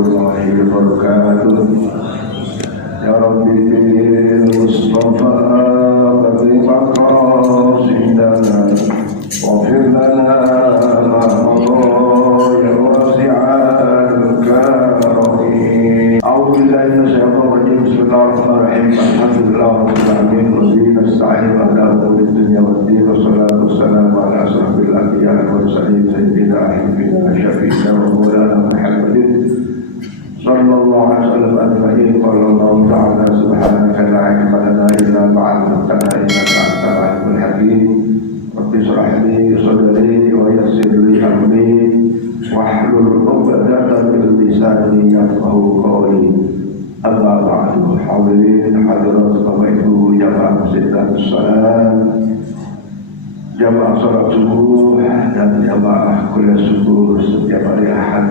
warahmatullahi wabarakatuh. Ya Rabbi bil Mustafa fatima qasidana waghfir lana ma madha ya wasi'al karim. A'udzu billahi minasyaitonir rajim. Bismillahirrahmanirrahim. Alhamdulillah rabbil alamin wa nasta'inu ala umuri dunya waddin. Wassalatu wassalamu ala asyrafil anbiya'i wal mursalin sayyidina habibina syafi'ina wa maulana Muhammadin sallallahu alaihi wasallam ajma'in. Qala Allah ta'ala subhanaka la ilma lana illa ma 'allamtana innaka antal alimul hakim. Rabbi shrah li sadri wa yassir li amri wahlul 'uqdatam min lisani yafqahu qawli. Amma ba'du. Hadirin hadirat tabi'u jamaah masjid Darussalam, jamaah salat subuh dan jamaah kuliah subuh setiap hari Ahad.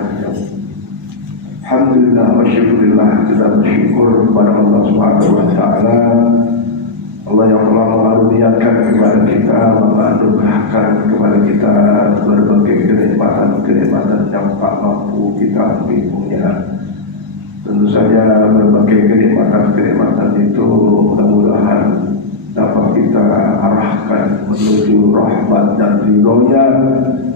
Alhamdulillah wa syukurillah, kita bersyukur kepada Allah Subhanahu wa taala, Allah yang telah mengaruniakan kepada kita, menganugerahkan kepada kita berbagai kenikmatan yang tak mampu kita punya. Tentu saja berbagai kenikmatan itu mudah-mudahan dapat kita arahkan menuju rahmat dan ridhonya.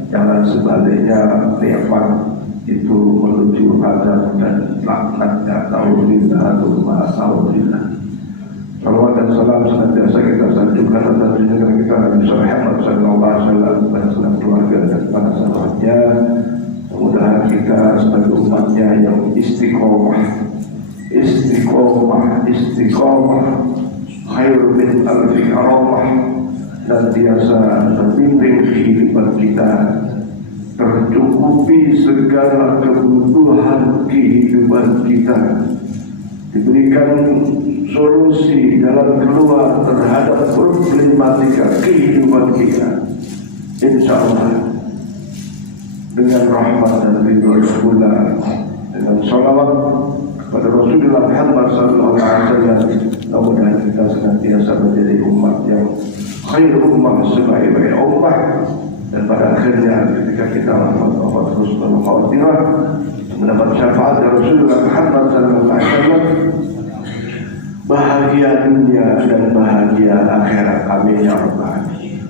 Jangan sebaliknya nikmat itu menuju azab dan laknatnya. Ta'udzubillah tsumma ta'udzubillah. Salawat dan salam senantiasa kita sanjungkan atas junjungan kita Nabi Muhammad sallallahu alaihi wasallam dan keluarga dan para sahabatnya. Mudah-mudahan kita sebagai umatnya yang istiqomah khairu min alfi karamah, dan biasa membimbing kehidupan kita tercukupi segala kebutuhan kehidupan kita, diberikan solusi dalam keluar terhadap problematika kehidupan kita, insya Allah dengan rahmat dan ridho pula, dengan salawat kepada Rasulullah Muhammad sallallahu alaihi wasallam. Mudah-mudahan kita senantiasa menjadi umat yang khair ummah, sebaik-baik ummah, dan pada akhirnya ketika kita wafat husnul khatimah mendapat syafaat dari Rasulullah Muhammad sallallahu alaihi wasallam, bahagia dunia dan bahagia akhirat. Amin ya rabbal alamin.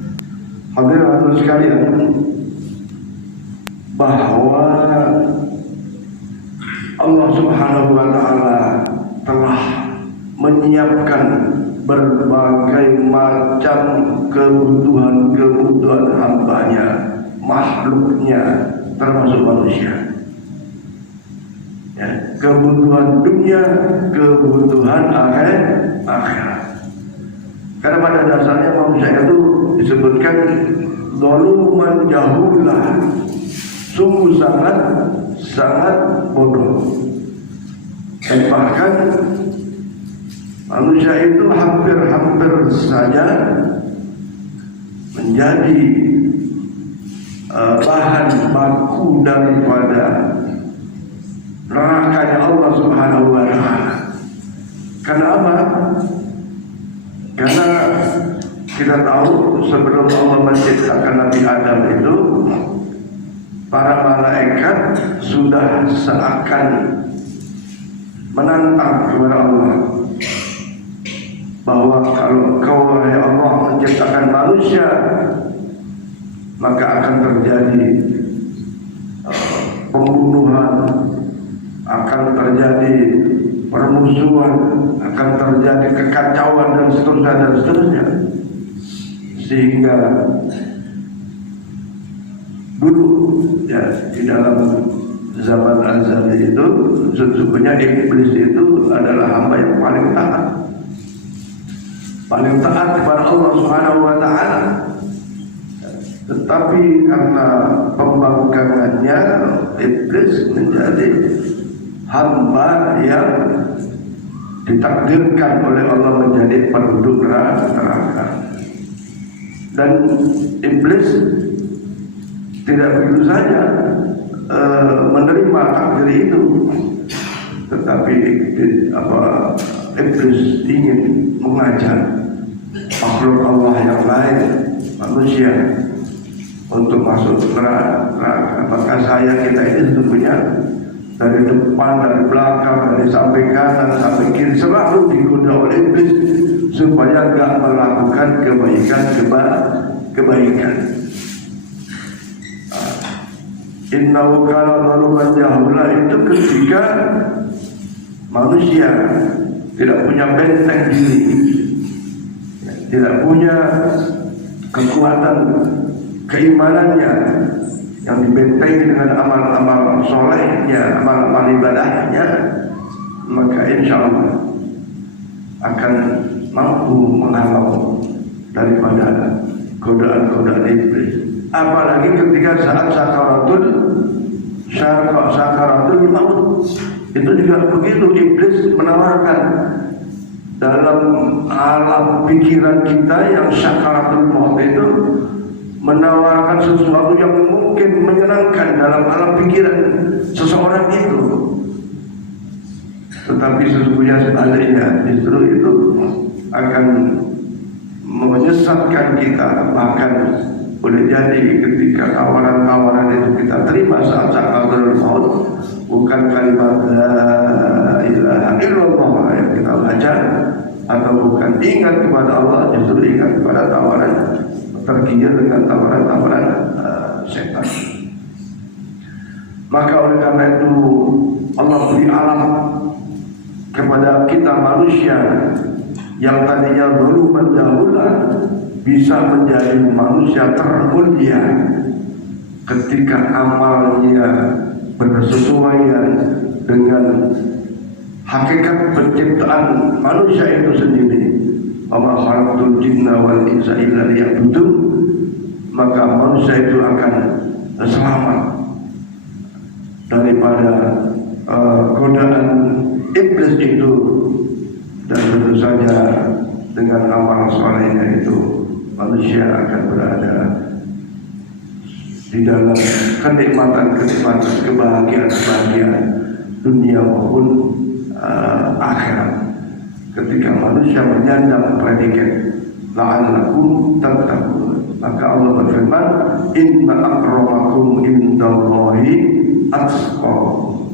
Hadirin sekalian, bahwa Allah Subhanahu wa taala telah menyiapkan berbagai macam kebutuhan hambanya, makhluknya, termasuk manusia. Ya, kebutuhan dunia, kebutuhan akhirat. Karena pada dasarnya manusia itu disebutkan zaluman jahulah, sungguh sangat bodoh. Dan bahkan manusia itu hampir saja menjadi bahan baku daripada nerakanya Allah Subhanahu wa taala. Karena apa? Karena kita tahu sebelum Allah menciptakan Nabi Adam itu, para malaikat sudah seakan menantang kepada Allah bahwa kalau kau wahai Allah menciptakan manusia, maka akan terjadi pembunuhan, akan terjadi permusuhan, akan terjadi kekacauan dan seterusnya. Sehingga dulu ya, di dalam zaman azali itu sesungguhnya iblis itu adalah hamba yang paling taat kepada Allah Subhanahu wa taala. Tetapi karena pembangkangannya, iblis menjadi hamba yang ditakdirkan oleh Allah menjadi penduduk neraka. Dan iblis tidak begitu saja menerima takdir itu, tetapi iblis ingin mengajak makhluk Allah yang lain, manusia, untuk masuk neraka. Maka kita ini sesungguhnya dari depan, dari belakang, dari samping kanan, sampai kiri, selalu digoda oleh iblis supaya enggak melakukan kebaikan. Innahu kana zaluman jahula, itu ketika manusia tidak punya benteng diri, tidak punya kekuatan keimanannya yang dibentengi dengan amal-amal solehnya, amal-amal ibadahnya, maka insya Allah akan mampu menghalau daripada godaan-godaan iblis. Apalagi ketika saat sakaratul maut, itu juga begitu. Iblis menawarkan dalam alam pikiran kita yang sakaratul maut itu, menawarkan sesuatu yang mungkin menyenangkan dalam alam pikiran seseorang itu, tetapi sesungguhnya sebaliknya, justru itu akan menyesatkan kita. Bahkan boleh jadi ketika tawaran-tawaran itu kita terima saat sakaratul maut, bukan kalimat la ilaha illallah yang kita baca, atau bukan ingat kepada Allah, justru ingat kepada tawaran, tergiur dengan tawaran-tawaran setan. Maka oleh karena itu Allah beri alam kepada kita manusia yang tadinya dulu mendahula bisa menjadi manusia termulia ketika amalnya bersesuaian dengan hakikat penciptaan manusia itu sendiri. Wa ma khalaqtul jinna wal insa illa liya'budun, maka manusia itu akan selamat daripada godaan iblis itu, dan tentu saja dengan amal solehnya itu manusia akan berada di dalam kenikmatan-kenikmatan, kebahagiaan dunia maupun akhirat. Ketika manusia menyandang predikat la'allakum tattaqun, maka Allah berfirman, inna akramakum indallahi atqakum.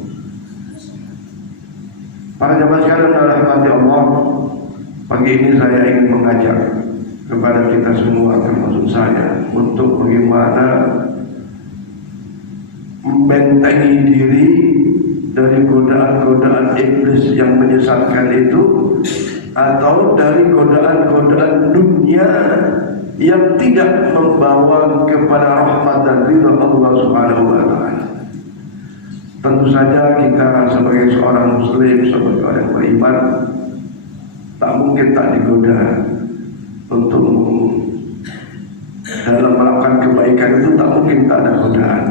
Para jamaah sekalian dirahmati Allah, pagi ini saya ingin mengajak kepada kita semua, termasuk saya, untuk bagaimana membentengi diri dari godaan-godaan iblis yang menyesatkan itu, atau dari godaan-godaan dunia yang tidak membawa kepada rahmat dan ridha Allah Subhanahu wa taala. Tentu saja kita sebagai seorang muslim, sebagai orang beriman, tak mungkin tak digoda untuk dalam melakukan kebaikan itu, tak mungkin tak ada godaan.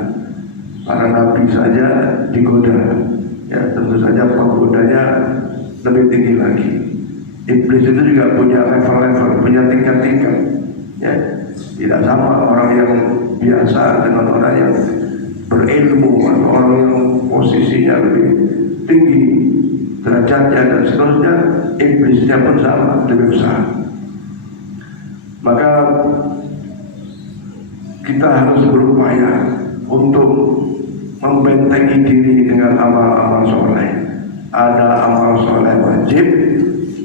Para nabi saja digoda, ya tentu saja penggodanya lebih tinggi lagi. Iblis itu juga punya level-level, punya tingkat-tingkat, ya tidak sama orang yang biasa dengan orang yang berilmu, atau orang yang posisinya lebih tinggi derajatnya dan seterusnya. Iblisnya pun sama, lebih besar. Maka kita harus berupaya untuk membentengi diri dengan amal-amal soleh. Ada amal soleh wajib,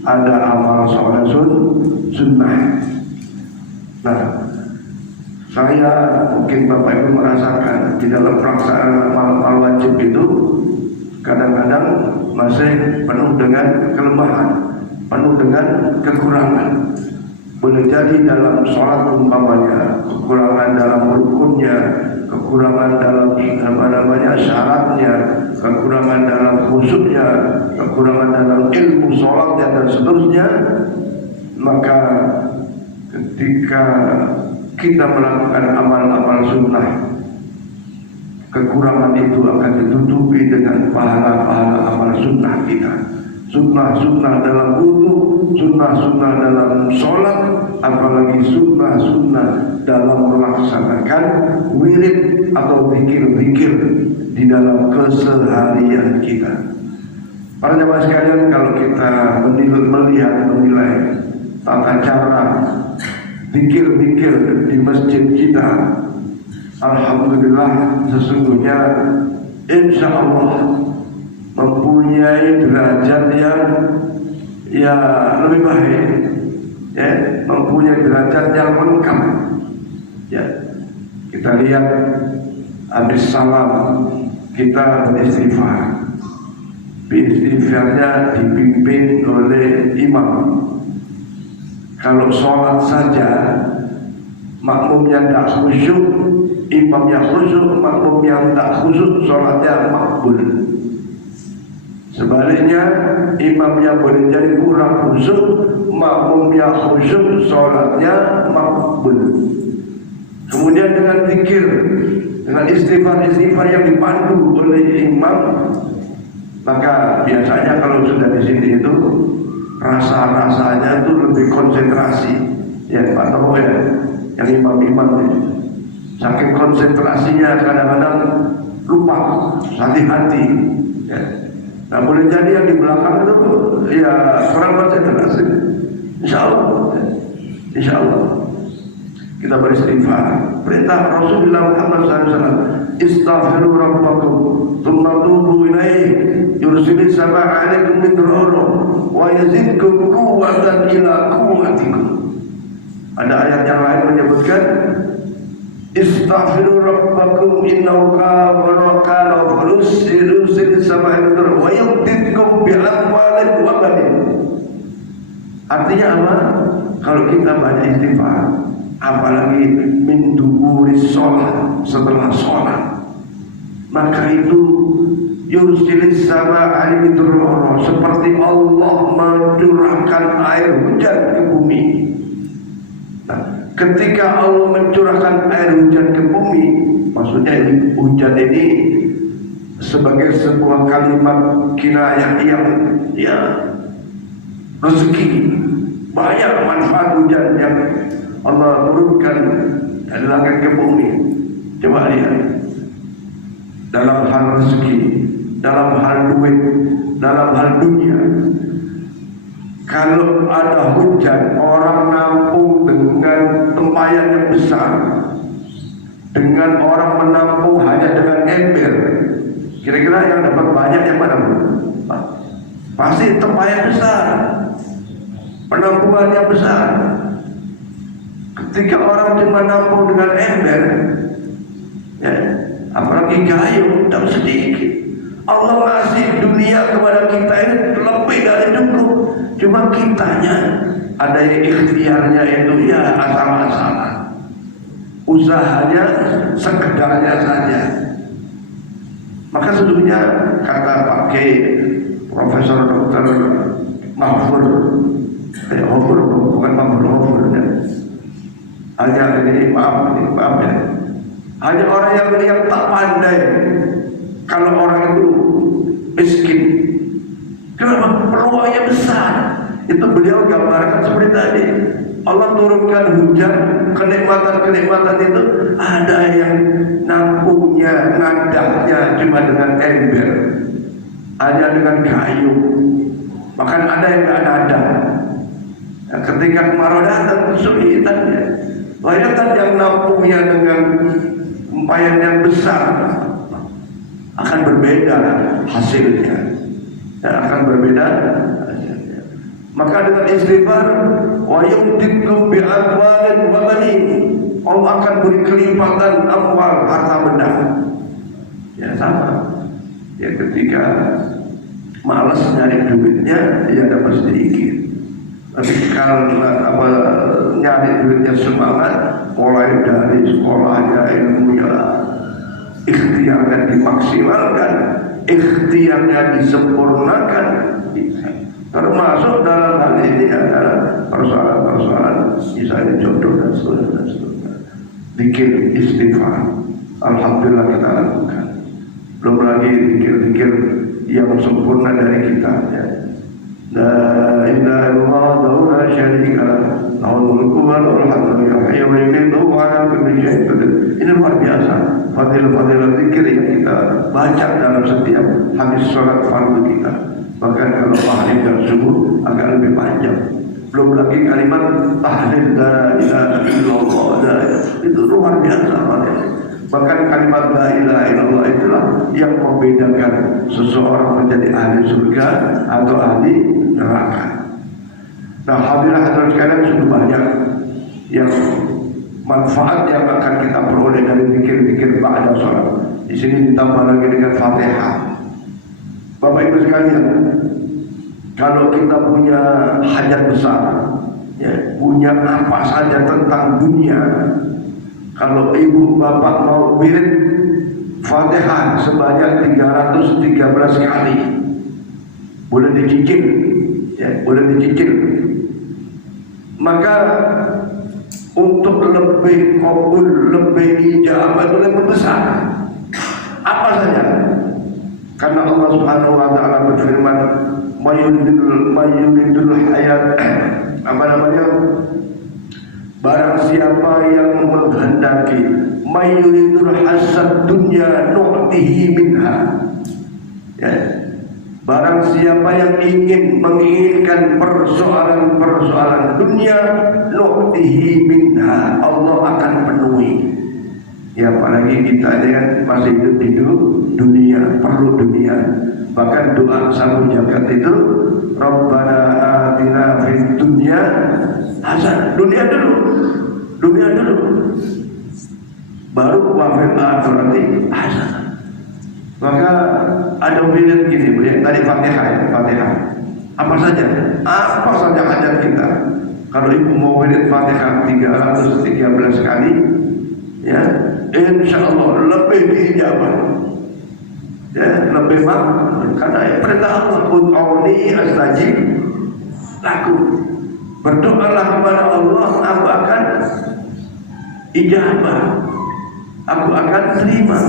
ada amal soleh sunnah. Nah, saya mungkin Bapak Ibu merasakan di dalam pelaksanaan amal wajib itu kadang-kadang masih penuh dengan kelemahan, penuh dengan kekurangan. Boleh jadi dalam sholat umpamanya kekurangan dalam rukunnya, kekurangan dalam syaratnya, kekurangan dalam khusyuknya, kekurangan dalam ilmu sholatnya dan seterusnya. Maka ketika kita melakukan amal-amal sunnah, kekurangan itu akan ditutupi dengan pahala-pahala amal sunnah kita. Sunnah-sunnah dalam wudu, sunnah-sunnah dalam sholat, apalagi sunnah-sunnah dalam melaksanakan wirid atau zikir-zikir di dalam keseharian kita. Para jemaah sekalian, kalau kita menilai tata cara zikir-zikir di masjid kita, alhamdulillah sesungguhnya insya Allah mempunyai derajat yang lebih baik, ya, mempunyai derajat yang lengkap. Ya, kita lihat habis salam kita beristighfar. Beristighfarnya dipimpin oleh imam. Kalau sholat saja makmumnya tidak khusyuk, imamnya khusyuk, makmumnya tidak khusyuk, sholatnya makbul. Sebaliknya imamnya boleh jadi kurang khusyuk, makmumnya khusyuk, sholatnya makbul. Kemudian dengan zikir, dengan istighfar yang dipandu oleh imam, maka biasanya kalau sudah di sini itu rasa-rasanya itu lebih konsentrasi. Ya Pak Tomo ya, yang imam-imam ini, saking konsentrasinya kadang-kadang lupa, hati-hati. Ya. Nah boleh jadi yang di belakang itu ya kurang konsentrasi. Insya Allah, insya Allah kita beristighfar. Perintah Rasulullah Muhammad SAW, istaghfiru rabbakum thumma tubu ilaihi yursilis sama'a alaikum midrara wa yazidkum quwwatan ila quwwatikum. Ada ayat yang lain menyebutkan istaghfiru rabbakum innahu kana ghafurus yursilis sama'a midrara wa yumdidkum bi amwalin wa banin. Artinya apa? Kalau kita banyak istighfar, apalagi min duburis sholat, setelah sholat, maka itu yursilis sama air midrara, seperti Allah mencurahkan air hujan ke bumi. Nah, ketika Allah mencurahkan air hujan ke bumi, maksudnya hujan ini sebagai sebuah kalimat kinayah yang ya rezeki, banyak manfaat hujan yang Allah turunkan dari langit ke bumi. Coba lihat, dalam hal rezeki, dalam hal duit, dalam hal dunia. Kalau ada hujan, orang nampung dengan tempayan yang besar, dengan orang menampung hanya dengan ember, kira-kira yang dapat banyak yang mana? Pasti tempayan besar, penampungannya besar. Ketika orang cuma nampung dengan ember, ya, apalagi kayu, tak sedikit. Allah ngasih dunia kepada kita ini lebih dari cukup. Cuma kitanya ada yang ikhtiarnya itu ya asal-asalan, usahanya sekedarnya saja. Maka sesungguhnya kata Pak Kiai Profesor Dr. Mahfud, bukan Mahfud ya. Hanya ini maaf ya. Hanya orang yang tak pandai kalau orang itu miskin. Kenapa? Peluangnya besar. Itu beliau gambarkan seperti tadi. Allah turunkan hujan, kenikmatan-kenikmatan itu ada yang nampungnya, nadahnya cuma dengan ember, hanya dengan kayu. Bahkan ada yang nggak ada. Nah, ketika kemarau datang kesulitannya. Bayangkan yang nampungnya dengan tempayan yang besar, akan berbeda hasilnya, akan berbeda hasilnya. Maka dengan istighfar, wa yumdidkum bi amwalin wa banin, Allah akan beri kelipatan amwal, harta benda. Ya sama. Ya ketika malas nyari duitnya, ya dapat sedikit. Tapi kalau nyari duitnya semangat, mulai dari sekolahnya, ilmunya, ikhtiarnya dimaksimalkan, ikhtiarnya disempurnakan. Termasuk dalam hal ini adalah persoalan-persoalan misalnya jodoh dan seterusnya. Zikir istighfar, alhamdulillah kita lakukan. Belum lagi zikir-zikir yang sempurna dari kita. Ya. La ilaha illallah la syarika lah, lahul mulku wa lahul hamdu yuhyi wa yumiitu wa ala kulli syai'in qadir. Ini luar biasa fadilah-fadilah zikir yang kita baca dalam setiap habis sholat fardu kita. Bahkan kalau tahlil dan subuh agak lebih panjang. Belum lagi kalimat tahlil la ilaha illallah, itu luar biasa. Bahkan kalimat la ilaha illallah itulah yang membedakan seseorang menjadi ahli surga atau ahli neraka. Nah, alhamdulillah hadirin sekalian, sudah banyak yang manfaat yang akan kita peroleh dari zikir-zikir ba'da sholat. Di sini ditambah lagi dengan Fatihah. Bapak Ibu sekalian, kalau kita punya hajat besar, ya, punya apa saja tentang dunia, kalau ibu bapak mau wirid Fatihah sebanyak 313 kali, boleh dicicil, ya, boleh dicicil. Maka untuk lebih kabul, lebih ijabah, itu lebih besar. Apa saja? Karena Allah Subhanahu wa taala berfirman, mayuridul hayat, apa namanya? Barang siapa yang menghendaki mayuridul hasad dunya nu'tihi minha. Ya. Barang siapa yang menginginkan persoalan-persoalan dunia, nu'tihi minha, Allah akan penuhi. Ya, apalagi kita kan masih hidup dunia, perlu dunia. Bahkan doa satu jagat itu, Rabbana atina fid dunya hasanah. Dunia dulu. Baru wa fil akhirati hasanah. Maka ada wirid gini, tadi Fatihah, ya, Fatihah. Apa saja hajat kita. Kalau ibu mau wirid Fatihah 313 kali, ya, insya Allah lebih diijabah. Ya, lebih karena perintah Allah, ud'uni astajib lakum. Berdoalah kepada Allah, aku akan ijabah, aku akan terima,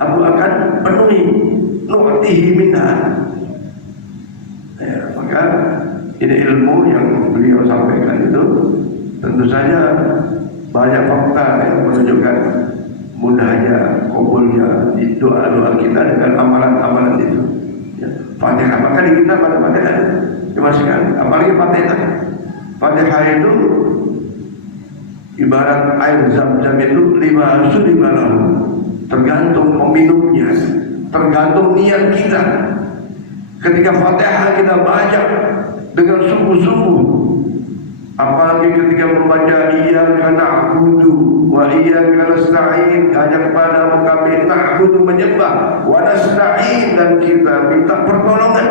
aku akan penuhi, nu'tihi minha. Ya, maka ini ilmu yang beliau sampaikan itu tentu saja banyak fakta yang menunjukkan mudahnya, kabulnya doa-doa kita dengan amalan-amalan itu. Ya, Fatihah, maka di kita pada Fatihah dimasukkan, apalagi Fatihah. Fatihah itu ibarat air zam-zam itu 5 lahu. Tergantung peminumnya, tergantung niat kita. Ketika Fatihah kita baca dengan sungguh-sungguh, apalagi ketika membaca iyyaka na'budu wa iyyaka nasta'in, hanya kepada kami na'budu menyembah, wa nasta'in, dan kita minta pertolongan,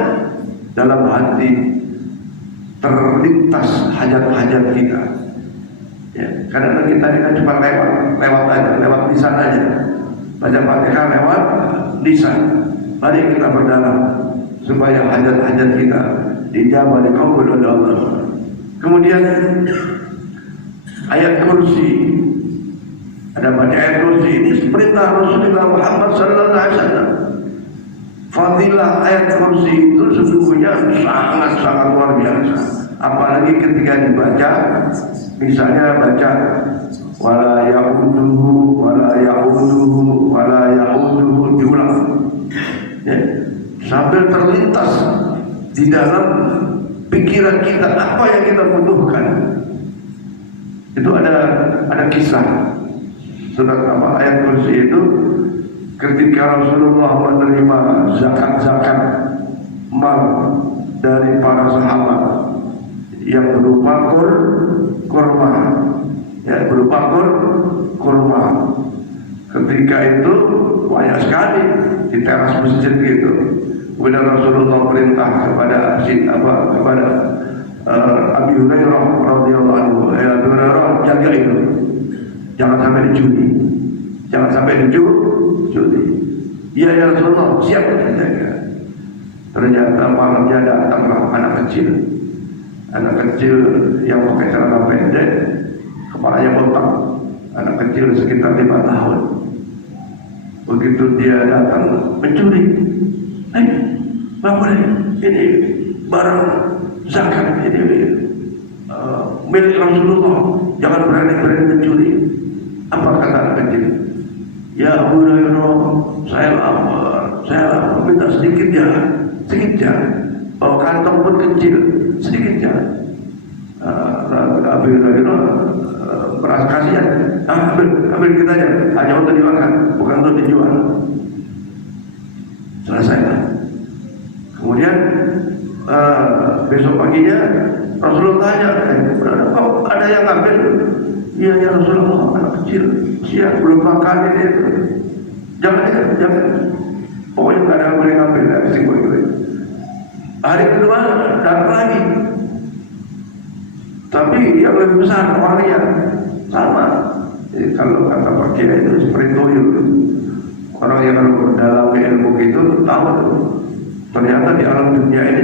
dalam hati terlintas hajat-hajat kita. Ya, kadang kita ini kan cuma lewat lisan aja. Baca Fatihah lewat lisan. Mari kita berdalam supaya hajat-hajat kita dijawab, dikabul oleh Allah. Kemudian ayat kursi, ada baca ayat kursi, ini perintah Rasulullah Muhammad sallallahu alaihi wasallam. Fadilah ayat kursi itu sesungguhnya sangat-sangat luar biasa. Apalagi ketika dibaca, misalnya baca wala ya'uduhu diulang, ya, sambil terlintas di dalam pikiran kita apa yang kita butuhkan. Itu ada kisah surat apa ayat kursi itu, ketika Rasulullah menerima zakat mal dari para sahabat yang berupa kurma, ya, berupa kurma. Ketika itu banyak sekali di teras masjid gitu. Kemudian Rasulullah perintah kepada Abi Hurairah radhiyallahu anhu, ya Abi Hurairah, jaga itu, jangan sampai dicuri, jangan sampai dicuri. Iya ya Rasulullah, siap jaga. Ternyata malamnya datanglah anak kecil yang pakai celana pendek, kepalanya botak, anak kecil sekitar 5 tahun. Begitu dia datang mencuri, Bapak, ini barang zakat, ini milik Rasulullah, jangan berani-berani mencuri. Apa kata anak kecil? Ya Abu Hurairah, saya lapar, minta sedikit ya, bawa kantong pun kecil, sedikit ya. Abu Hurairah merasa kasihan, ambil kita aja, hanya untuk dimakan, bukan untuk dijual. Selesai. Kemudian besok paginya Rasulullah tanya, kok ada yang ngambil? Iya ya Rasulullah, anak kecil, siang belum makan ini. Jangan. Pokoknya nggak ada yang boleh ngambil dari sini. Hari kedua datang lagi, tapi yang lebih besar orangnya sama. Jadi kalau kata Pak Kiai itu seperti tuyul. Orang yang dalam ilmu itu tahu ternyata di alam dunia ini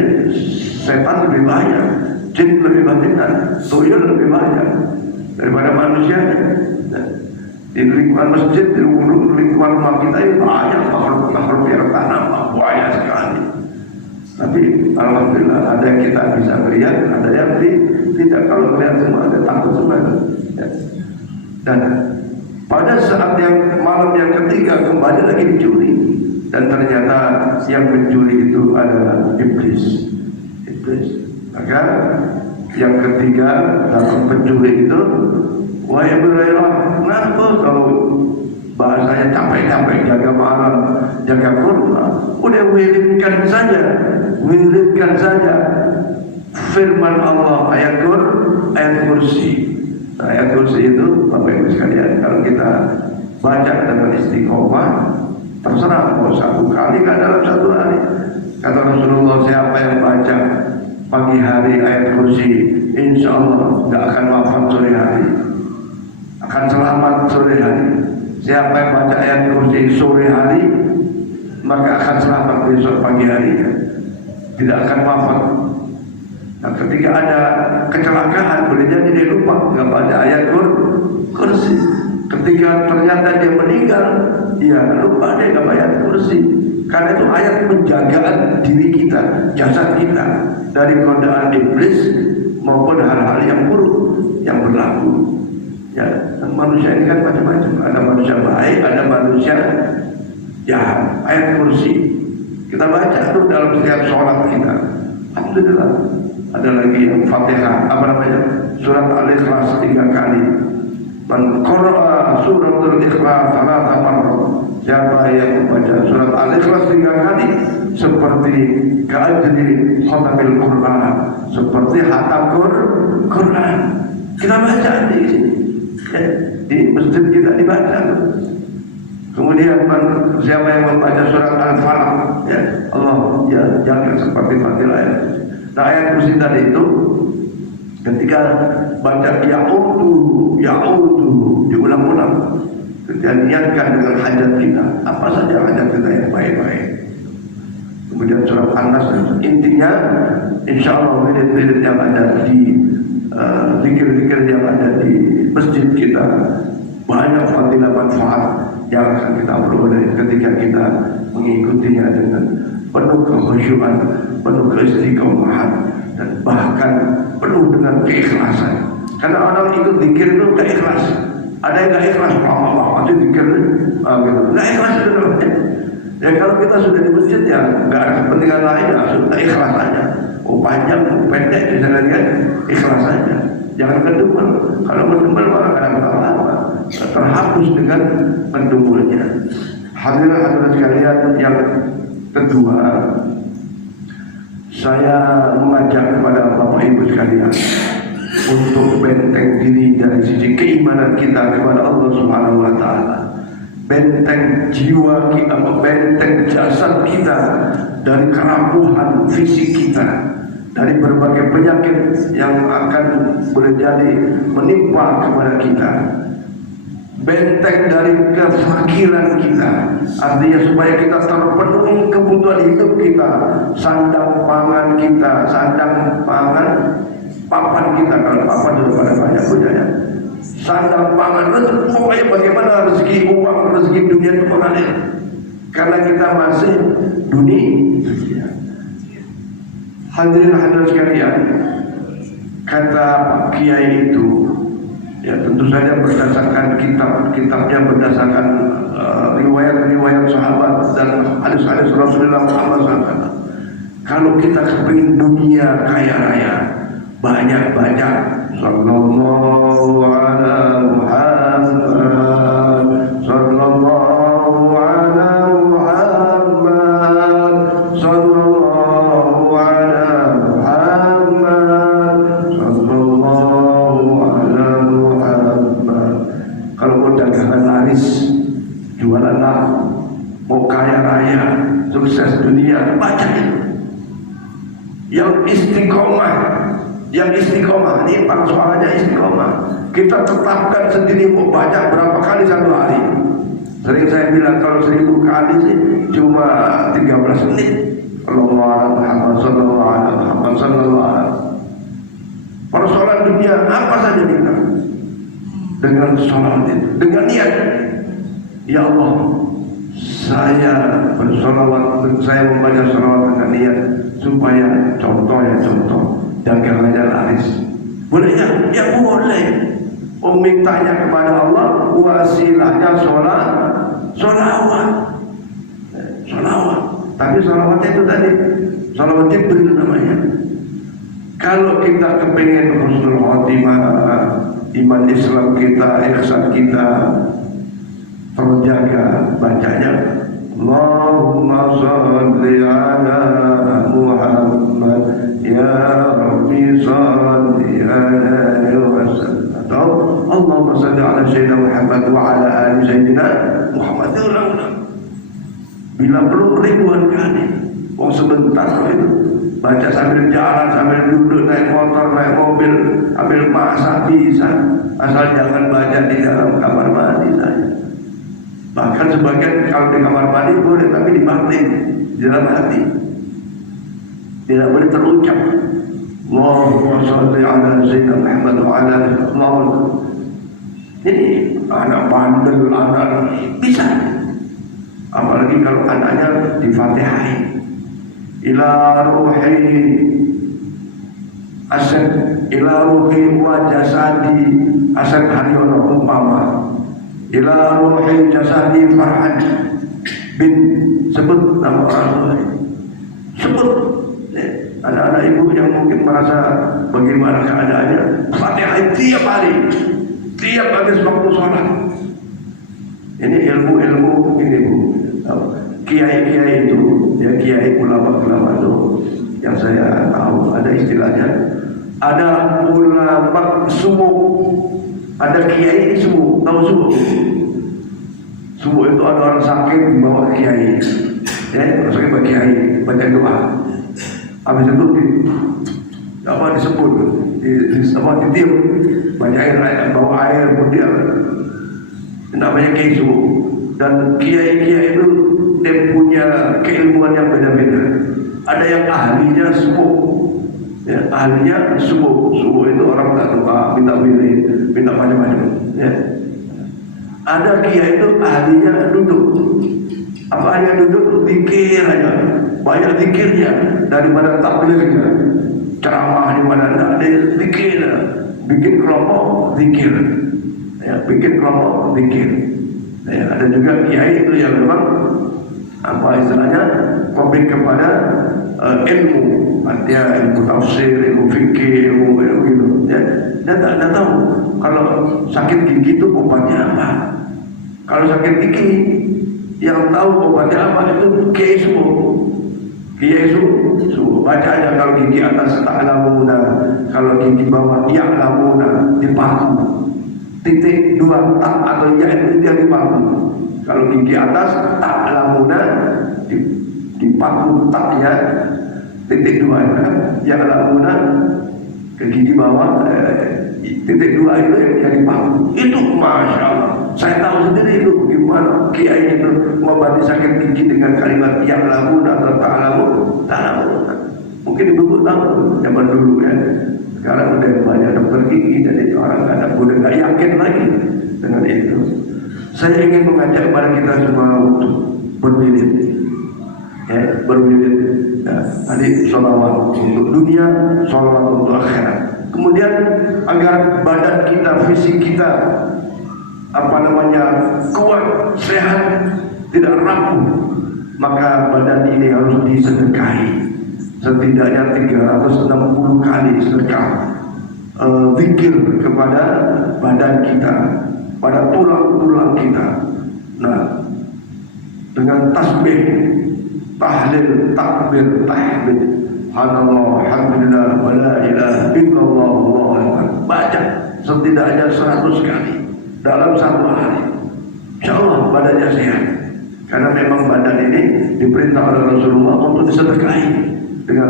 setan lebih banyak, jin lebih banyak, tuyul lebih banyak daripada manusia. Di lingkungan masjid, di lingkungan rumah kita itu banyak makhluk yang tanam, banyak sekali. Tapi alhamdulillah ada yang kita bisa melihat, ada yang tidak. Kalau melihat semua ada takut semua. Ya. Dan pada saat yang malam yang ketiga kembali lagi dicuri, dan ternyata yang mencuri itu adalah iblis. Maka yang ketiga datang pencuri itu, wahai Abu Hurairah, kenapa kalau bahasanya capek-capek jaga malam, jaga kurma, udah wiridkan saja firman Allah ayat kursi. Ayat kursi itu Bapak Ibu sekalian, kalau kita baca dengan istiqomah, terserah mau 1 kali kan dalam 1 hari. Kata Rasulullah, siapa yang baca pagi hari ayat kursi, insya Allah tidak akan wafat sore hari, akan selamat sore hari. Siapa yang baca ayat kursi sore hari, maka akan selamat besok pagi hari, tidak akan wafat. Nah, ketika ada kecelakaan, boleh jadi dia lupa nggak baca ayat kursi. Ketika ternyata dia meninggal, dia lupa dia nggak baca ayat kursi. Karena itu ayat penjagaan diri kita, jasad kita dari godaan iblis maupun hal-hal yang buruk yang berlaku. Ya, manusia ini kan macam-macam. Ada manusia baik, ada manusia jahat. Ayat kursi kita baca itu dalam setiap sholat kita. Alhamdulillah. Ada lagi yang Fatihah, surat Al-Ikhlas 3 kali. Man qara'a suratul Ikhlas 3 marrat. Siapa yang membaca surat Al-Ikhlas 3 kali, seperti ka'ajri khatamil Quran, seperti hatam Quran. Kita baca di masjid kita dibaca. Kemudian siapa yang membaca surat Al-Falaq, ya Allah, ya jangan seperti Fatihah ya. Nah, ayat kursi tadi itu ketika baca ya'udu diulang-ulang, dan niatkan dengan hajat kita, apa saja hajat kita yang baik-baik. Kemudian surat An-Nas, intinya insya Allah wirid-wirid yang ada di zikir-zikir yang ada di masjid kita, banyak fadilah manfaat yang akan kita peroleh ketika kita mengikutinya dengan penuh kekhusyuan, penuh keistiqomahan, dan bahkan penuh dengan keikhlasan. Karena orang ikut zikir itu keikhlas. Ada yang nggak ikhlas, itu zikir, nggak ikhlas itu. Ya kalau kita sudah di masjid ya nggak ada kepentingan lain, sudah ikhlas aja. Panjang, pendek, misalnya ikhlas aja. Jangan mendumel. Kalau mendumel malah kadang-kadang terhapus dengan mendumulnya. Hadirin sekalian, yang kedua, saya mengajak kepada Bapak Ibu sekalian untuk benteng diri dari sisi keimanan kita kepada Allah Subhanahu wa Ta'ala, benteng jiwa kita, benteng jasad kita dari kerampuhan fisik kita, dari berbagai penyakit yang akan boleh jadi menimpa kepada kita, benteng dari kefakiran kita, artinya supaya kita terpenuhi kebutuhan hidup kita, sandang pangan kita, papan kita, kalau papan sudah pada banyak punyanya, sandang pangan, pokoknya bagaimana rezeki uang, rezeki dunia itu mengalir, karena kita masih dunia. Hadirin sekalian, kata Pak Kiai itu, ya tentu saja berdasarkan kitabnya, berdasarkan riwayat-riwayat sahabat dan hadis-hadis Rasulullah Muhammad SAW. Kalau kita kepingin dunia kaya raya, banyak baca sallallahu ala Muhammad, sallallahu ala Muhammad, sallallahu ala Muhammad, sallallahu ala Muhammad. Kalau mau dagangan laris, jualan laku, mau kaya raya, sukses dunia, baca itu. Yang istiqomah ini persoalannya istiqomah. Kita tetapkan sendiri mau baca berapa kali satu hari. Sering saya bilang kalau 1000 kali sih cuma 13 menit. Allahumma Muhammad sallallahu alaihi Muhammad sallallahu alaihi. Persoalan dunia apa saja kita dengan sholat itu, dengan niat. Ya Allah, saya bersolawat, saya membaca solawat dengan niat supaya contoh dagangannya laris. Boleh ya? Ya boleh. Mintanya kepada Allah, wasilahnya solawat. Tapi solawatnya itu tadi, solawat Jibril namanya. Kalau kita kepengen husnul khotimah, iman Islam kita, ihsan kita terjaga, bacanya Allahumma salli ala Muhammad ya Rabbi salli alaihi wasallam, atau Allahumma salli ala Sayyidina Muhammad wa ala ali Sayyidina Muhammad. Ulang-ulang bila perlu ribuan kali. Sebentar itu baca sambil jalan, sambil duduk, naik motor, naik mobil, ambil masak bisa, asal jangan baca di dalam kamar mandi saja. Bahkan sebagian kalau di kamar mandi boleh, tapi di batin, di dalam hati tidak boleh terucap. Allahumma sholli ala Sayyidina Muhammad wa ala Muhammad. Ini anak bandel, anak bisa, apalagi kalau anaknya di Fatihah. Ila ruhi asad, ila ruhi wa jasadi asad Haryono umpama, ila ruhi jasadi Farhad bin, sebut nama orang, sebut. Anak-anak ibu yang mungkin merasa bagaimana keadaannya, Fatihah tiap hari, tiap habis waktu sholat. Ini ilmu ini bu. Kiai-kiai itu, ya kiai ulama-ulama itu yang saya tahu ada istilahnya, ada ulama sumuk, ada kiai sumuk. Tahu sumuk? Sumuk itu ada orang sakit dibawa ke kiai, ya orang sakit bawa kiai baca doa, habis itu disebut, ditiup, baca air, bawa air kemudian namanya kiai sumuk. Dan kiai-kiai itu dia punya keilmuan yang beda-beda. Ada yang ahlinya sumuk, ya, ahlinya sumuk. Sumuk itu orang tak suka minta wirid, minta macam-macam. Ya. Ada kiai itu ahlinya duduk. Apa hanya duduk, zikir aja, banyak zikirnya daripada tablirnya. Ceramah di mana ada zikir, bikin kelompok zikir, ya, bikin kelompok zikir. Ya, ada juga kiai itu yang memang apa istilahnya komit kepada ilmu, artinya ilmu tafsir, ilmu fikih, ilmu gitu. Ya, dia tak tahu kalau sakit gigi itu obatnya apa. Kalau sakit gigi yang tahu obatnya apa itu kiai semua. Kiai semua baca aja, kalau gigi atas ta'lamuna, kalau gigi bawah ya'lamuna, dipaku. Titik 2 tak atau ya itu dia dipaku. Kalau gigi atas tak lamuna dipaku tak ya, titik 2 ya lamuna ke gigi bawah titik 2 itu yang dipaku. Itu masya Allah, saya tahu sendiri itu gimana kiai itu mengobati sakit gigi dengan kalimat ya lamuna atau tak lamuna. Mungkin ibu tahu zaman dulu ya. Sekarang udah banyak dokter gigi, jadi orang kadang udah nggak yakin lagi dengan itu. Saya ingin mengajak kepada kita semua untuk berwirid, ya, berwirid. Ya, tadi sholawat untuk dunia, sholawat untuk akhirat. Kemudian agar badan kita, fisik kita, kuat, sehat, tidak rapuh, maka badan ini harus disedekahi. setidaknya 360 kali sedekah zikir kepada badan kita, pada tulang-tulang kita. Nah, dengan tasbih, tahlil, takbir, tahmid, subhanallah, alhamdulillah, wa la ilaha illallah, Allahu akbar, baca setidaknya 100 kali dalam satu hari. Insyaallah badannya sehat. Karena memang badan ini diperintah oleh Rasulullah untuk disedekahi dengan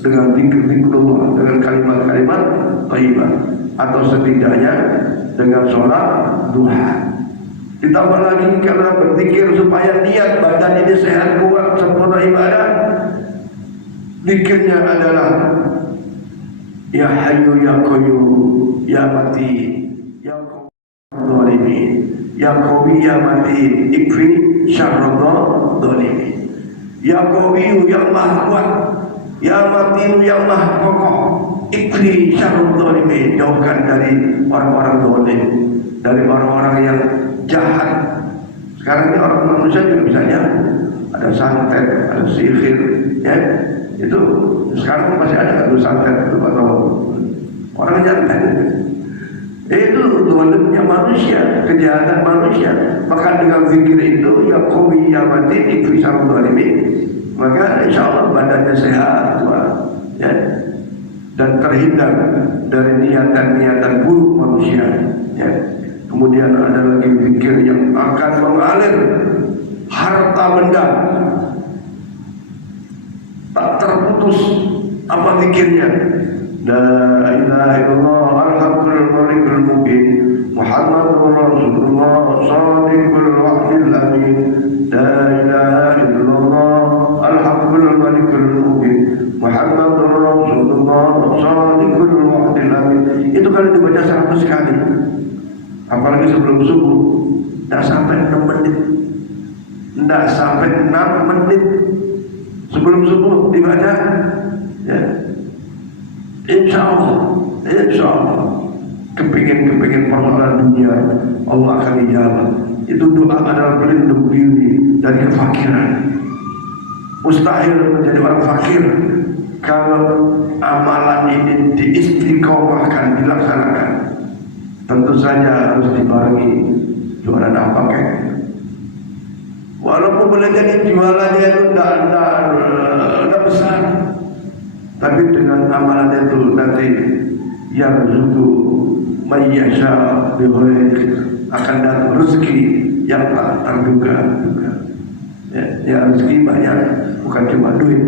zikir-zikrullah, dengan kalimat-kalimat thayyibah, atau setidaknya dengan sholat duha. Ditambah lagi karena berzikir supaya niat badan ini sehat, kuat, sempurna ibadah. Zikirnya adalah ya hayyu ya qayyum ya mati ya qawiyyu ya qawi ya mati ikfi syarra dzalimin. Ya qawiyyu yang maha kuat, ya mati yang maha kokoh, ikfi syarra dzalimin, jauhkan dari orang-orang zalim, dari orang-orang yang jahat. Sekarang ini orang manusia juga misalnya ada santet, ada sihir, ya itu sekarang masih ada tuh santet itu atau orang jantan. Itu zalimnya manusia, kejahatan manusia. Maka dengan zikir itu ya qawi ya mati ikfi syarra dzalimin, maka insyaallah badannya sehat, ya, dan terhindar dari niatan-niatan buruk manusia, ya. Kemudian ada lagi zikir yang akan mengalir harta benda, tak terputus apa zikirnya. La ilaha illallah al-haqqul malikul mubin Muhammadur Rasulullah shadiqul wa'dil amin. La ilaha illallah al-haqqul malikul mubin Muhammadur Rasulullah shadiqul wa'dil amin. Itu kalau dibaca 100 kali, apalagi sebelum subuh, tidak sampai 6 menit, tidak sampai 6 menit sebelum subuh dibaca, ya. Insya Allah kepingin persoalan dunia Allah akan dijawab. Itu doa adalah pelindung diri dari kefakiran. Mustahil menjadi orang fakir kalau amalan ini diistiqomahkan, dilaksanakan. Tentu saja harus dibarengi jualan apa kek. Walaupun boleh jadi jualannya itu tidak besar, tapi dengan amalan itu nanti yang zuku mayyasha bighairi akan datang rezeki yang tak terduga-duga. Ya, rezeki banyak, bukan cuma duit,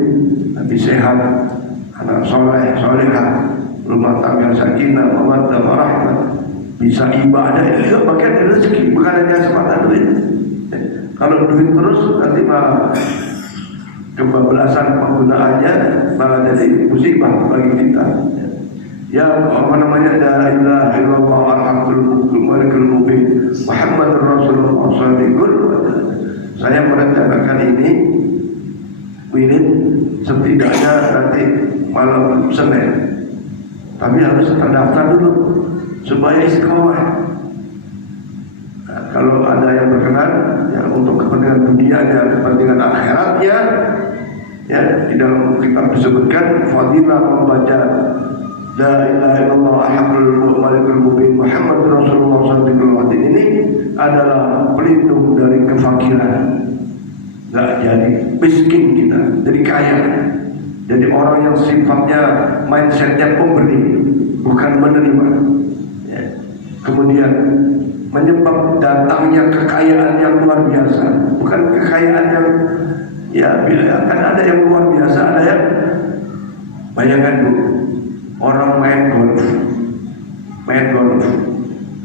tapi sehat, anak soleh, solehah, rumah tangga sakinah, mawaddah, warahmah, bisa ibadah, itu juga bagian rezeki, bukan hanya semata duit. Kalau duit terus nanti malah kebablasan penggunaannya, malah jadi musibah bagi kita. Ya apa namanya, la ilaha illallah al-haqqul malikul mubin Muhammadur Rasulullah shadiqul. Saya merencanakan ini wirid setidaknya nanti malam Senin, tapi harus terdaftar dulu supaya istiqomah. Nah, kalau ada yang berkenan ya, untuk kepentingan dunia dan kepentingan akhiratnya, ya, di dalam kitab disebutkan fadilah membaca la ilaha illallah al-haqqul malikul mubin Muhammadur Rasulullah sallallahu alaihi ini adalah pelindung dari kefakiran. Nggak jadi miskin kita, jadi kaya. Jadi orang yang sifatnya mindsetnya pemberi, bukan menerima, ya. Kemudian menyebab datangnya kekayaan yang luar biasa, bukan kekayaan yang ya kan ada yang luar biasa, ada yang, bayangkan Bu, orang main golf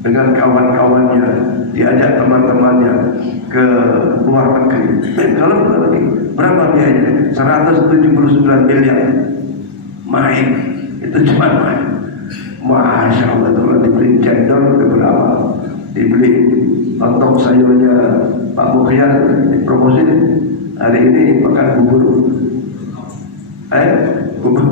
dengan kawan-kawannya, diajak teman-temannya ke luar negeri. Kalau lagi berapa biayanya? 179 miliar. Main, itu cuma main. Masya Allah, kalau dibeli cendol berapa? Dibeli lontong sayurnya Pak Mukhtar dipromosi hari ini makan bubur. Bubur.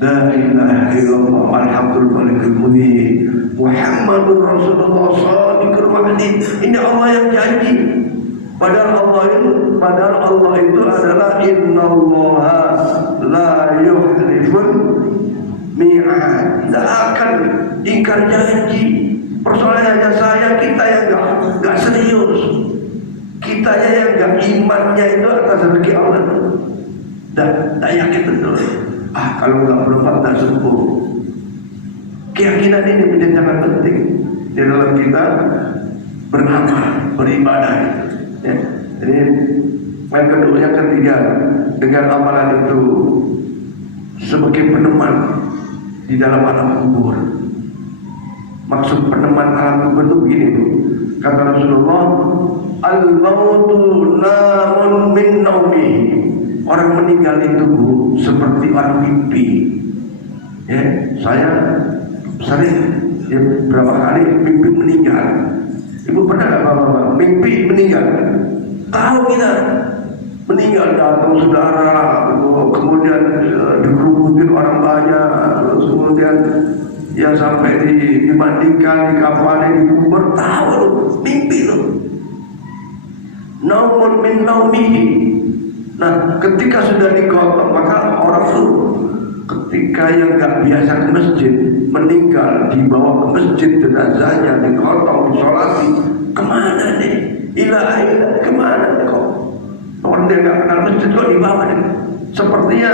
La ilaha illallah al-haqqul malikul mubin Muhammadur Rasulullah shadiqul wa'di. Ini Allah yang janji. Padahal Allah itu adalah innallaha la yukhliful mi'ad. Tidak akan ingkar janji. Persoalannya kita yang gak serius. Kita yang gak imannya itu atas rezeki Allah. Tak yakin betul. Kalau gak berobat tak sembuh. Keyakinan ini menjadi sangat penting di dalam kita beramal, beribadah. Ya. Jadi yang kedua, yang ketiga, dengan amalan itu sebagai peneman di dalam alam kubur. Maksud peneman alam kubur itu begini, kata Rasulullah, al-mautu namun min naumi. Orang meninggal itu seperti orang mimpi. Ya, saya sering berapa kali mimpi meninggal. Ibu pernah nggak bapak mimpi meninggal? Tahu kita meninggal, datang saudara, kemudian dikerubutin orang banyak, terus kemudian ya sampai dimandikan, dikafani, dikubur. Tahu mimpi loh. Naumun min naumihi. Nah, ketika sudah dikotong, maka orang itu ketika yang nggak biasa ke masjid meninggal, dibawa ke masjid, jenazahnya dikotong, disolati, kemana nih? Ila kemana nih kok? Orang dia nggak kenal masjid kok dibawa nih? Sepertinya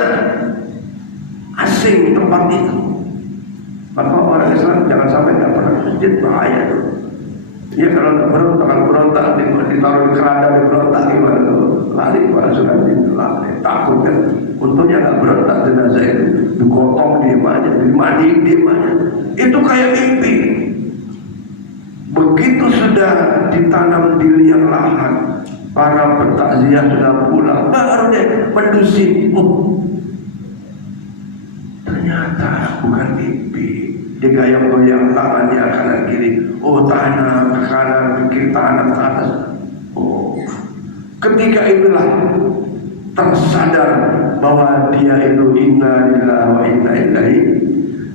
asing tempat itu. Maka orang Islam jangan sampai nggak pernah ke masjid, bahaya tuh. Ya kalau nggak berontak, ditaruh di keranda, berontak gimana tuh? Lari pada sudah lari, takut kan? Untungnya nggak berontak jenazah itu, digotong diem aja, dimandiin diem aja. Itu kayak mimpi. Begitu sudah ditanam di liang lahat, para pentakziah sudah pulang, baru dia mendusin. Ternyata bukan mimpi. Dia goyang-goyang tangannya kanan kiri. Tanah ke kanan, ke kiri, tanah ke atas. Ketika itulah tersadar bahwa dia itu inna lillahi wa inna ilaihi.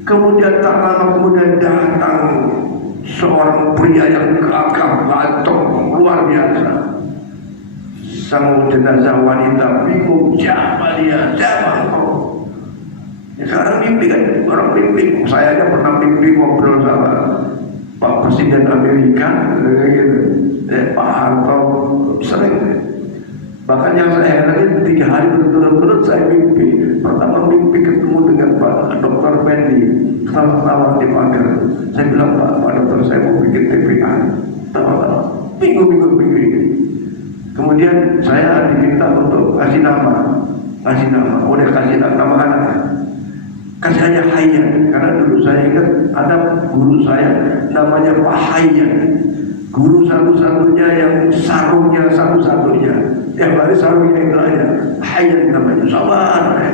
Kemudian tak lama kemudian datang seorang pria yang gagah ganteng luar biasa. Sang jenazah wanita bingung, siapa dia, siapa engkau? Ya, sekarang mimpi kan, orang mimpi. Saya aja pernah mimpi ngobrol sama Pak Presiden Amerika, gitu. Pak Harto sering. Bahkan yang saya heran 3 hari berturut-turut saya mimpi. Pertama mimpi ketemu dengan Pak Dr. Fendi, ketawa di pagar. Saya bilang, Pak Dokter, saya mau bikin TPA. Minggu-minggu. Kemudian saya diminta untuk kasih nama. Udah kasih nama anak. Kasih aja Hayyan, karena dulu saya ingat ada guru saya namanya Pak Hayyan. Guru satu-satunya yang sarungnya satu-satunya, yang bari sarungnya itu aja Hayyan namanya. Sama anaknya.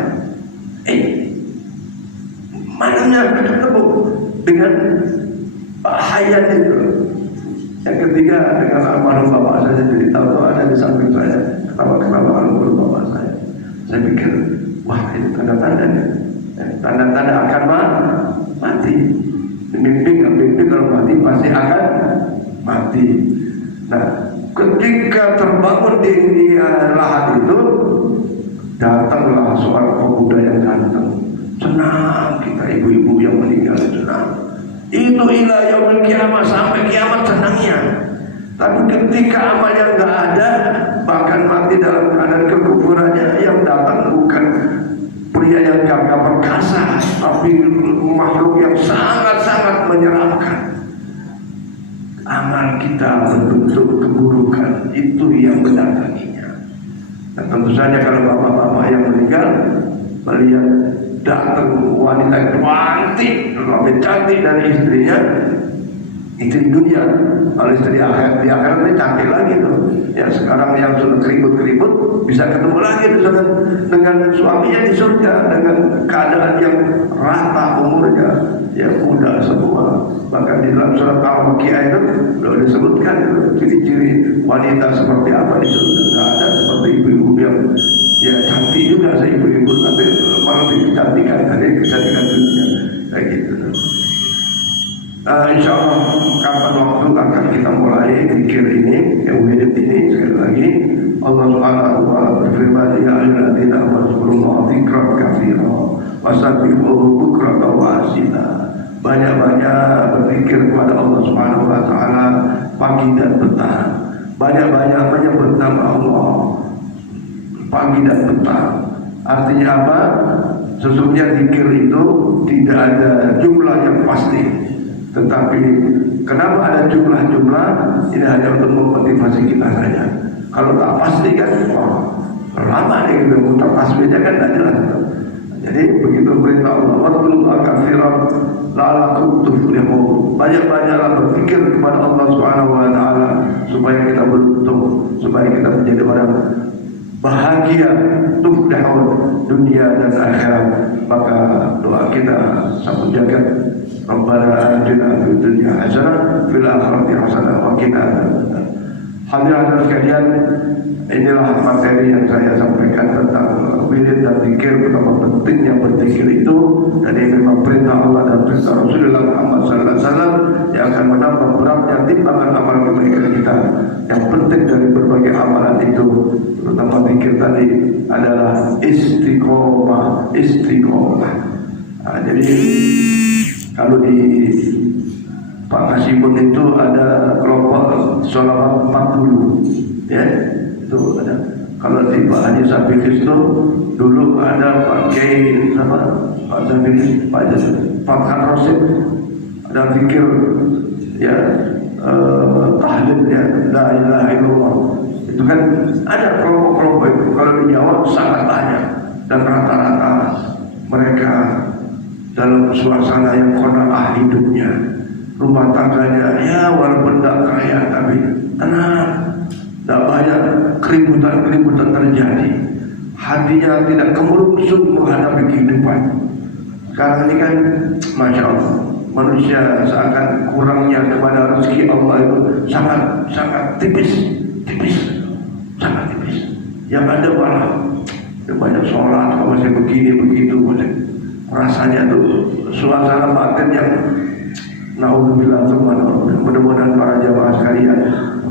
Mananya ketemu dengan Pak Hayyan itu. Yang ketiga dengan almarhum bapak saya, jadi tahu ada di samping saya, ketawa-ketawa almarhum bapak saya. Saya pikir, wah ini tanda-tandanya. Tanda-tanda akan mati. Mimpi kalau mati pasti akan mati. Nah, ketika terbangun di lahat itu, datanglah seorang pemuda yang ganteng. Senang kita ibu-ibu yang meninggal, senang. Itu ila yaumil kiamat, sampai kiamat senangnya. Tapi ketika amal yang nggak ada, bahkan mati dalam keadaan kekufurannya, yang datang bukan pria yang gagah perkasa, tapi makhluk yang sangat-sangat menyeramkan. Amal kita berbentuk keburukan, itu yang mendatanginya. Dan tentu saja kalau bapak-bapak yang meninggal melihat datang wanita yang cantik, lebih cantik dari istrinya, itu di dunia. Kalau istri di akhirat ini cantik lagi tuh. Ya sekarang yang sudah keribut-keribut bisa ketemu lagi tuh dengan suaminya di surga, dengan keadaan yang rata umurnya, ya muda semua. Bahkan di dalam surat Al-Waqiah itu sudah disebutkan ciri-ciri wanita seperti apa di surga. Nggak ada seperti ibu-ibu yang ya cantik juga sih ibu-ibu, tapi malah lebih kecantikan dari kecantikan dunia kayak gitu. Insya Allah kapan waktu akan kita mulai pikir ini, yang ini sekali lagi. lagi Allah Subhanahu wa taala berfirman, ya ayyuhalladzina amanu dzkurullaha dzikran katsiran wasabbihuhu bukratan wa asila. Banyak-banyak berzikir kepada Allah Subhanahu wa taala pagi dan petang. Banyak-banyak menyebut nama Allah pagi dan petang. Artinya apa? Sesungguhnya zikir itu tidak ada jumlah yang pasti. Tetapi kenapa ada jumlah-jumlah? Ini hanya untuk memotivasi kita saja. Kalau tak pasti kan, lama nih kita mutar tasbihnya kan tidak jelas. Jadi begitu perintah Allah, wadkurullaha katsiran la'allakum tuflihun. Banyak-banyaklah berpikir kepada Allah Subhanahu wa taala supaya kita beruntung, supaya kita menjadi orang bahagia, tuflihun dunia dan akhirat. Maka doa kita satu jagat, Rabbana atina fid dunya hasanah fil akhirati hasanah wa qina adzabannar. Hadirin sekalian, inilah materi yang saya sampaikan tentang wirid dan zikir, betapa pentingnya berzikir itu, dan ini memang perintah Allah dan perintah Rasulullah Muhammad SAW yang akan menambah beratnya timbangan amalan kebaikan kita. Yang penting dari berbagai amalan itu, terutama zikir tadi, adalah istiqomah. Jadi kalau di Pak Kasimun itu ada kelompok sholawat 40, ya itu ada. Kalau di Pak Haji Sabiqis itu dulu ada Pak Kiai Pak Sabiqis, Pak Khan Rosid, ada zikir ya, tahlil ya, la ilaha illallah. Itu kan ada kelompok-kelompok itu. Kalau di Jawa sangat banyak, dan rata-rata mereka dalam suasana yang qanaah hidupnya, rumah tangganya ya walaupun tidak kaya tapi tenang, tidak banyak keributan terjadi, hatinya tidak kemerungsung menghadapi kehidupan. Sekarang ini kan Masya Allah, manusia seakan kurangnya kepada rezeki Allah itu sangat tipis. Yang ada malah banyak sholat, masih begini begitu, rasanya tuh suasana batin yang naudzubillah. Mudah-mudahan para jamaah sekalian,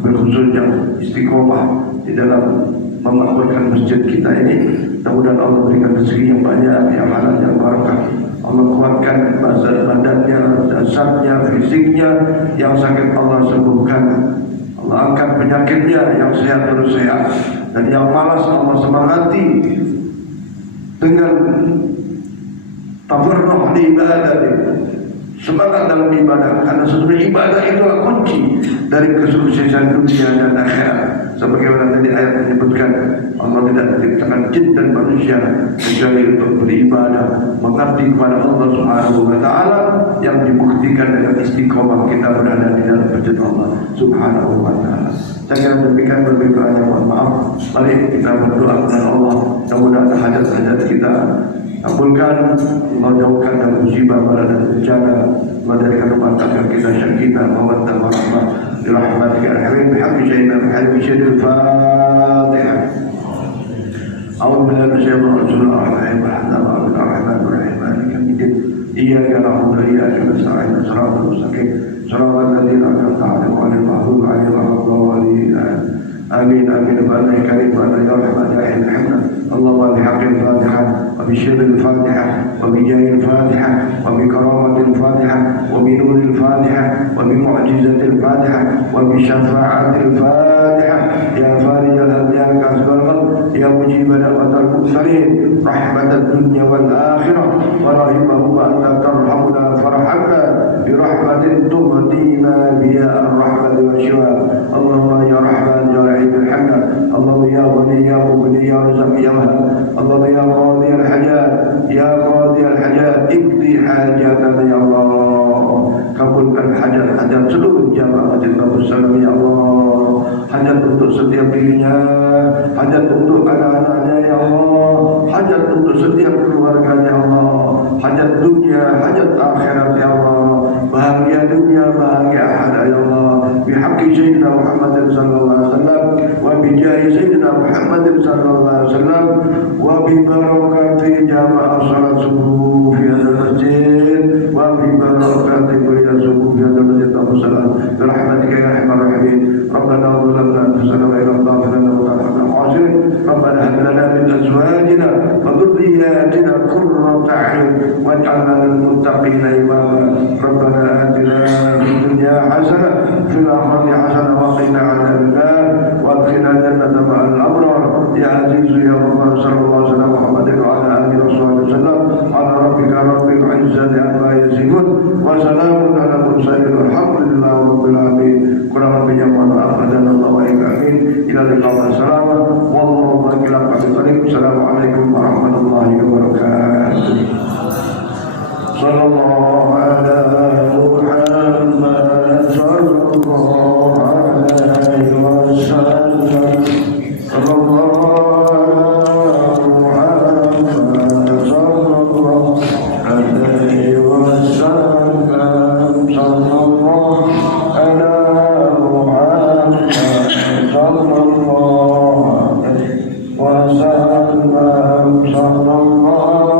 khusus yang istiqomah di dalam memakmurkan masjid kita ini, mudah-mudahan Allah berikan rezeki yang banyak, yang halal, yang barakah. Allah kuatkan badannya, jasadnya, fisiknya, yang sakit Allah sembuhkan. Allah angkat penyakitnya, yang sehat terus sehat, dan yang malas Allah semangati dengan tafarruh di ibadah, semangat dalam ibadah, karena sesungguhnya ibadah itulah kunci dari kesuksesan dunia dan akhirat. Sebagaimana tadi ayat menyebutkan, Allah tidak menciptakan jin dan manusia kecuali untuk beribadah, mengabdi kepada Allah Subhanahu wa taala, yang dibuktikan dengan istiqomah kita berada di dalam masjid Allah Subhanahu wa taala. Saya kira demikian, berbicara mohon maaf. Mari kita berdoa kepada Allah, mudah-mudahan hajat-hajat kita kabulkan, Allah jauhkan dari musibah, bala dan bencana, Allah jadikan rumah tangga kita syakina mawaddah warahmah birahmatika arhamar bihamdi sayyidina Muhammad syadil Fatihah. A'udzu billahi minasyaitonir rajim. Bismillahirrahmanirrahim. Maliki yaumiddin. Iyyaka na'budu wa iyyaka nasta'in. Shiratal mustaqim. Shiratal ladzina an'amta 'alaihim ghairil maghdubi 'alaihim waladdallin. آمين آمين بأن كريم وأن يرحم الحمد اللهم بحق الفاتحة وبشر الفاتحة وبجاه الفاتحة وبكرامة الفاتحة وبنور الفاتحة وبمعجزة الفاتحة وبشفاعة الفاتحة يا فارج الهم يا كاشف الغم يا مجيب دعوة المرسلين رحمة الدنيا والآخرة ورحمه أنت ترحمنا فارحمنا برحمة تهدينا بها الرحمة والشفاء اللهم يا رحمن يا رحيم الحمد اللهم يا غني يا مغني يا رزق يا مهد اللهم يا قاضي الحاجات يا قاضي الحاجات اقضي حاجاتنا يا الله kabulkan hajat-hajat seluruh jamaah Masjid Nabawi Salam ya Allah, hajat untuk setiap dirinya, hajat untuk anak-anaknya ya Allah, hajat untuk setiap keluarganya ya Allah, hajat dunia, hajat akhirat ya Allah, bahagia dunia, bahagia akhirat ya Allah, bihaqqi sayyidina Muhammad sallallahu alaihi wasallam wa bijahi sayyidina Muhammad sallallahu alaihi wasallam wa bi barakati jamaah salat subuh fi hadzal masjid wa bi barakati subuh fi hadzal masjid Nabawi Salam bi rahmatika ya arhamar rahimin. ربنا ظلمنا أنفسنا وإن لم تغفر لنا وترحمنا خاشعين ربنا هب لنا من أزواجنا وذرياتنا قرة أعين واجعلنا للمتقين إماما ربنا آتنا في الدنيا حسنة في الآخرة حسنة وقنا عذاب النار وادخلنا الجنة مع الأبرار يا عزيز يا غفار صلى الله عليه وسلم محمد وعلى آله وصحبه وسلم على ربك رب العزة عما يصفون وسلام على المرسلين والحمد لله رب العالمين kurang lebihnya mohon maaf dan Allah wa amin ila liqa'a salam wallahu a'lam bishawab. Assalamualaikum warahmatullahi wabarakatuh. Sallallahu ala Muhammad sallallahu alaihi wasallam. Sallallahu ala Muhammad sallallahu alaihi wasallam. Sallallahu ala sallallahu alaihi wasallam.